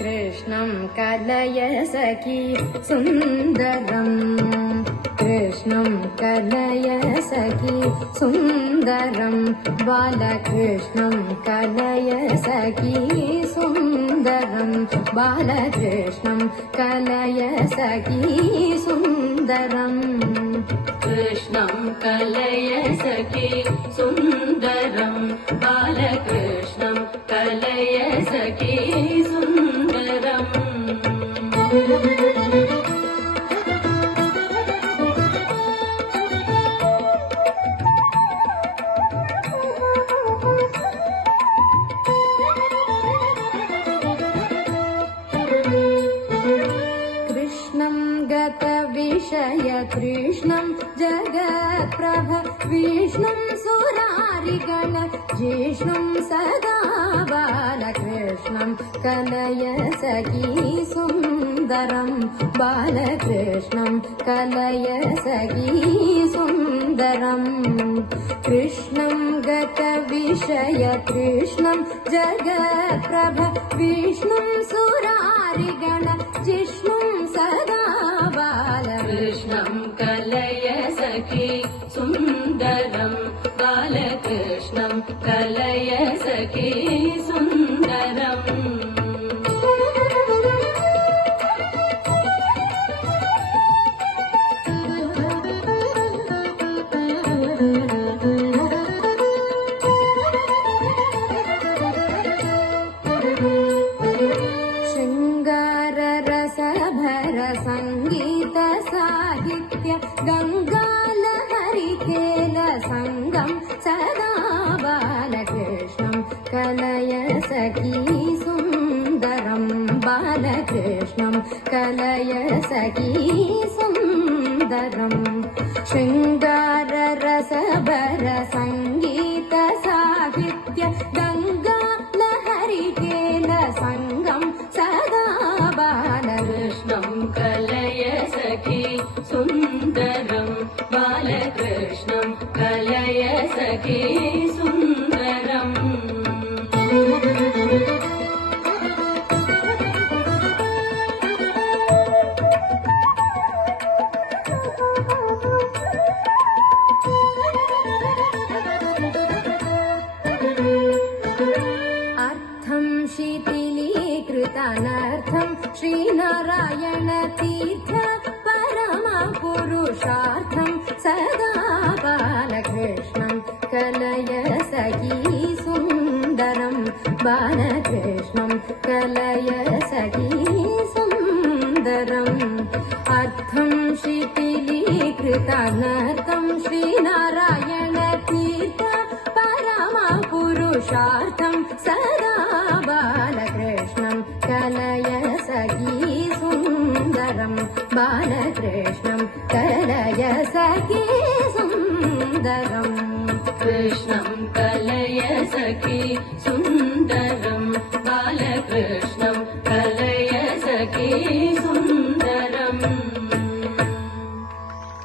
कृष्णं कलय सखी सुन्दरम् कृष्णं कलय सखी सुन्दरम् बालकृष्णं कलय सखी सुन्दरम् बालकृष्णं कलय सखी सुन्दरम् कृष्णं कलय सखी सुन्दरम् बालकृष्णं कलय सखी सुन्दरम् विषय कृष्णं जगत्प्रभ विष्णुं सुरारिगण जिष्णुं सदा बालकृष्णं कलय सखी सुन्दरं बालकृष्णं कलय सखी सुन्दरम् कृष्णं गतविषय कृष्णं जगत्प्रभ विष्णुं सुरारिगण जिष्णुं सदा बालकृष्णं कलय सखी सुन्दरं बालकृष्णं कलय सखी सुन्दरम् संगीत साहित्य गंगालहरि खेल संगम सदा बालकृष्णं कलय सखी सुन्दरं बालकृष्णं कलय सखी सुन्दरम् शृंगार रसभर संगीत साहित्य गंगालहरि खेल संगम सदा बालकृष्णं कलय सखी सुन्दरं बालकृष्णं कलय सखी सुन्दरम् अनर्थं श्रीनारायण तीर्थ परमपुरुषार्थं सदा बालकृष्णं कलय सखी सुन्दरं बालकृष्णं कलय सखी सुन्दरम् अर्थं शिथिलीकृतानर्थं श्रीनारायण तीर्थ परमपुरुषार्थं सदा बालकृष्णं कलय सखी सुन्दरं बालकृष्णं कलय सखी सुन्दरम् कृष्णं कलय सखी सुन्दरम्